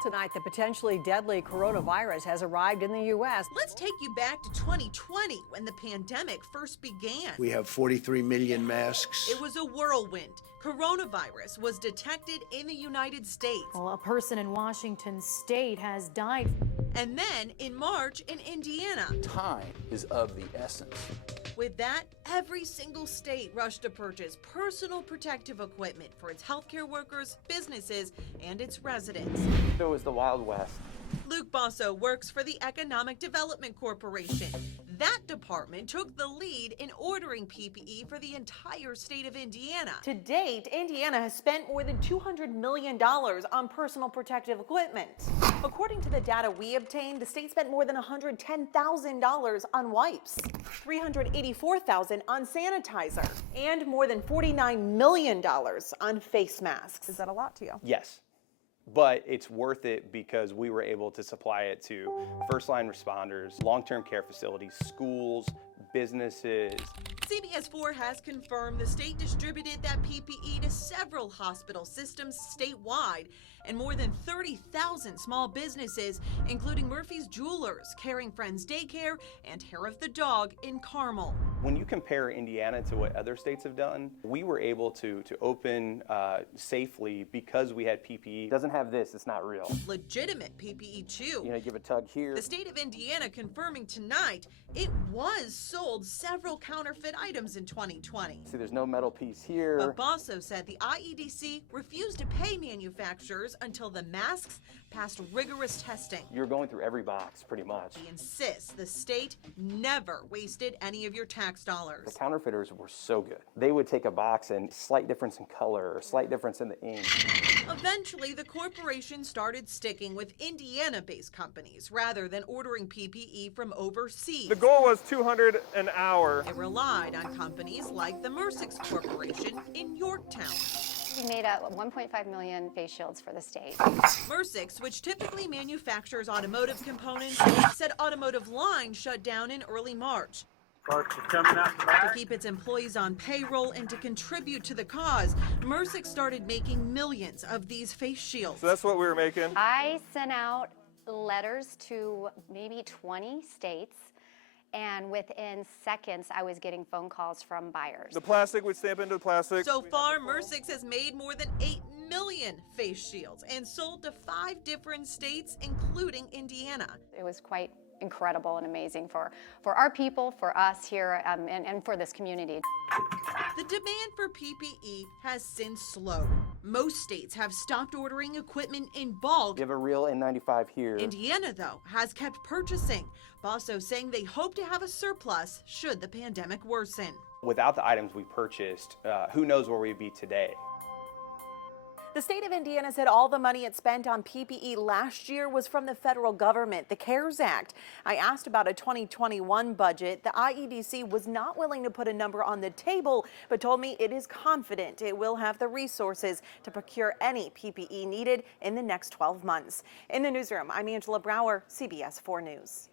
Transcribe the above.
Tonight, the potentially deadly coronavirus has arrived in the U.S. Let's take you back to 2020 when the pandemic first began. We have 43 million masks. It was a whirlwind. Coronavirus was detected in the United States. Well, a person in Washington state has died. And then in March in Indiana. Time is of the essence. With that, every single state rushed to purchase personal protective equipment for its healthcare workers, businesses, and its residents. It was the Wild West. Luke Basso works for the Economic Development Corporation. That department took the lead in ordering PPE for the entire state of Indiana. To date, Indiana has spent more than $200 million on personal protective equipment. According to the data we obtained, the state spent more than $110,000 on wipes, $384,000 on sanitizer, and more than $49 million on face masks. Is that a lot to you? Yes, but it's worth it because we were able to supply it to first-line responders, long-term care facilities, schools, businesses. CBS 4 has confirmed the state distributed that PPE to several hospital systems statewide and more than 30,000 small businesses, including Murphy's Jewelers, Caring Friends Daycare, and Hair of the Dog in Carmel. When you compare Indiana to what other states have done, we were able to open safely because we had PPE. Doesn't have this, it's not real. Legitimate PPE too. You know, give a tug here. The state of Indiana confirming tonight it was sold several counterfeit items in 2020. See, there's no metal piece here. But Basso said the IEDC refused to pay manufacturers until the masks passed rigorous testing. You're going through every box, pretty much. He insists the state never wasted any of your tax dollars. The counterfeiters were so good. They would take a box and slight difference in color or slight difference in the ink. Eventually, the corporation started sticking with Indiana-based companies rather than ordering PPE from overseas. The goal was 200 an hour. It relied on companies like the Mersix Corporation in Yorktown. We made 1.5 million face shields for the state. Mersix, which typically manufactures automotive components, said automotive lines shut down in early March. To keep its employees on payroll and to contribute to the cause, Mersix started making millions of these face shields. So that's what we were making. I sent out letters to maybe 20 states, and within seconds, I was getting phone calls from buyers. The plastic would stamp into the plastic. So far, Mersix has made more than 8 million face shields and sold to 5 different states, including Indiana. It was quite incredible and amazing for our people, for us here, and for this community. The demand for PPE has since slowed. Most states have stopped ordering equipment in bulk. You have a real N95 here. Indiana, though, has kept purchasing. Basso saying they hope to have a surplus should the pandemic worsen. Without the items we purchased, who knows where we'd be today. The state of Indiana said all the money it spent on PPE last year was from the federal government, the CARES Act. I asked about a 2021 budget. The IEDC was not willing to put a number on the table, but told me it is confident it will have the resources to procure any PPE needed in the next 12 months. In the newsroom, I'm Angela Brower, CBS 4 News.